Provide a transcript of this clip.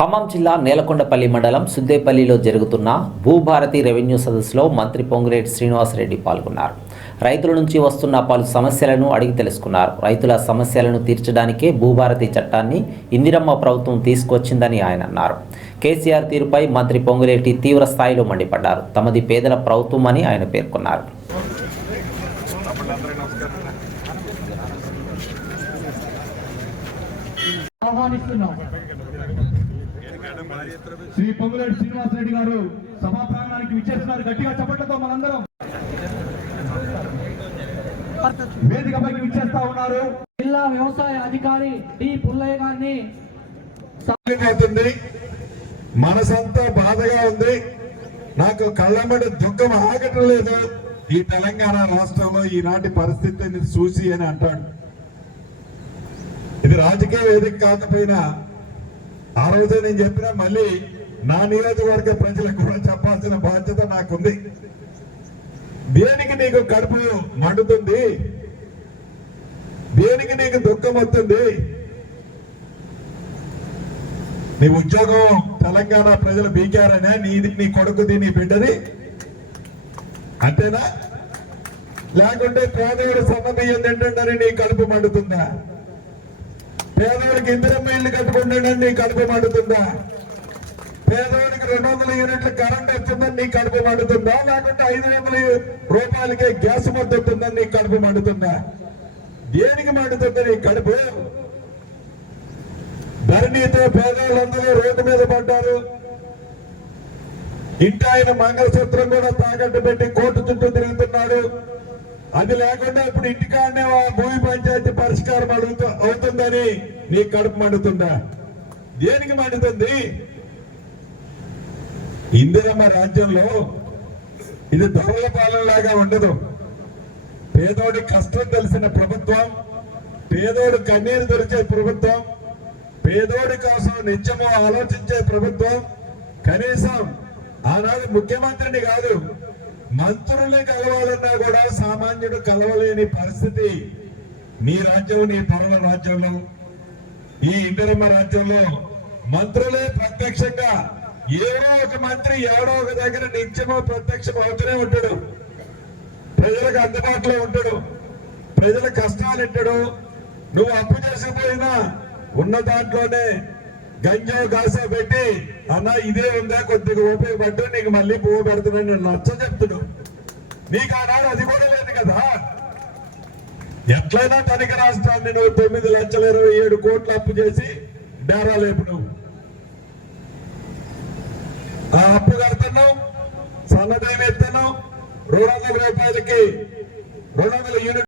ఖమ్మం జిల్లా నేలకొండపల్లి మండలం సుద్దేపల్లిలో జరుగుతున్న భూభారతి రెవెన్యూ సదస్సులో మంత్రి పొంగులేటి శ్రీనివాసరెడ్డి పాల్గొన్నారు. రైతుల నుంచి వస్తున్న పలు సమస్యలను అడిగి తెలుసుకున్నారు. రైతుల సమస్యలను తీర్చడానికే భూభారతి చట్టాన్ని ఇందిరమ్మ ప్రభుత్వం తీసుకొచ్చిందని ఆయన అన్నారు. కేసీఆర్ తీరుపై మంత్రి పొంగులేటి తీవ్ర స్థాయిలో మండిపడ్డారు. తమది పేదల ప్రభుత్వం అని ఆయన పేర్కొన్నారు. శ్రీ పొంగులేటి శ్రీనివాసరెడ్డి గారు సభా ప్రాంగణానికి విచ్చేస్తున్నారు. గట్టిగా చప్పట్లతో మనందరం వేదికపైకి విచ్చేస్తా ఉన్నారు. జిల్లా వ్యవసాయ అధికారి డి పుల్లయ్య గారిని మనసంతా బాధగా ఉంది. నాకు కళ్ళమ్మడి దుఃఖం ఆగటం లేదు. ఈ తెలంగాణ రాష్ట్రంలో ఈనాటి పరిస్థితిని చూసి అని అంటాడు. ఇది రాజకీయ వేదిక కాకపోయినా ఆ రోజే నేను చెప్పినా మళ్ళీ నా నియోజకవర్గ ప్రజలకు కూడా చెప్పాల్సిన బాధ్యత నాకుంది. దేనికి నీకు కడుపు మండుతుంది? దేనికి నీకు దుఃఖం వస్తుంది? నీ ఉద్యోగం తెలంగాణ ప్రజలు బీకారనే నీ కొడుకుది నీ బిడ్డది అంతేనా? లేకుంటే పేదవాడు సన్న బియ్యం తింటుండని నీ కడుపు మండుతుందా? పేదవాడికి ఇందిరమ్మ ఇల్లు కట్టుకుంటాడని నీ కడుపు మండుతుందా? పేదవాడికి 200 యూనిట్ల కరెంట్ వస్తుందని నీ కడుపు మండుతుందా? లేకుంటే 500 రూపాయలకే గ్యాస్ మద్దతుందని నీ కడుపు మండుతుందా? దేనికి మండుతుంది నీ కడుపు? ధరణితో పేదవాళ్ళందరూ రోడ్డు మీద పడ్డారు. ఇంటి ఆయన మంగళసూత్రం కూడా తాకట్టు పెట్టి కోర్టు చుట్టూ తిరుగుతున్నాడు. అది లేకుండా ఇప్పుడు ఇంటికాడనే భూమి పంచాయతీ పరిష్కారం అవుతుందని నీ కడుపు మండుతుందా? దేనికి మండుతుంది? ఇందిరమ్మ రాజ్యంలో ఇది దొరల పాలనలాగా ఉండదు. పేదోడి కష్టం తెలిసిన ప్రభుత్వం, పేదోడు కన్నీరు దొరికే ప్రభుత్వం, పేదోడి కోసం నిత్యము ఆలోచించే ప్రభుత్వం. కనీసం ఆనాడు ముఖ్యమంత్రిని కాదు, మంత్రుల్ని కలవాలన్నా కూడా సామాన్యుడు కలవలేని పరిస్థితి నీ రాజ్యం, నీ పరుల రాజ్యంలో, ఈ ఇందిరమ్మ రాజ్యంలో మంత్రులే ప్రత్యక్షంగా ఏదో ఒక మంత్రి ఎవడో ఒక దగ్గర నిత్యమో ప్రత్యక్షం అవుతూనే ఉంటాడు. ప్రజలకు అందుబాటులో ఉంటాడు, ప్రజల కష్టాలు ఇట్టాడు. నువ్వు అప్పు చేసిపోయినా ఉన్న దాంట్లోనే గంజా గాసా పెట్టి అన్నా ఇదే ఉందా కొద్దిగా ఉపయోగపడ్డా నీకు మళ్ళీ పువ్వు పెడుతున్నా నేను నచ్చ చెప్తున్నావు. నీకు ఆనాడు అది కూడా లేదు కదా. ఎట్లయినా తనిఖీ రాష్ట్రాన్ని నువ్వు 9,27,000 కోట్లు అప్పు చేసి డేరా లేపు నువ్వు ఆ అప్పు కడుతున్నావు, సన్నదైన ఎత్తున్నావు. 200 రూపాయలకి 200 యూనిట్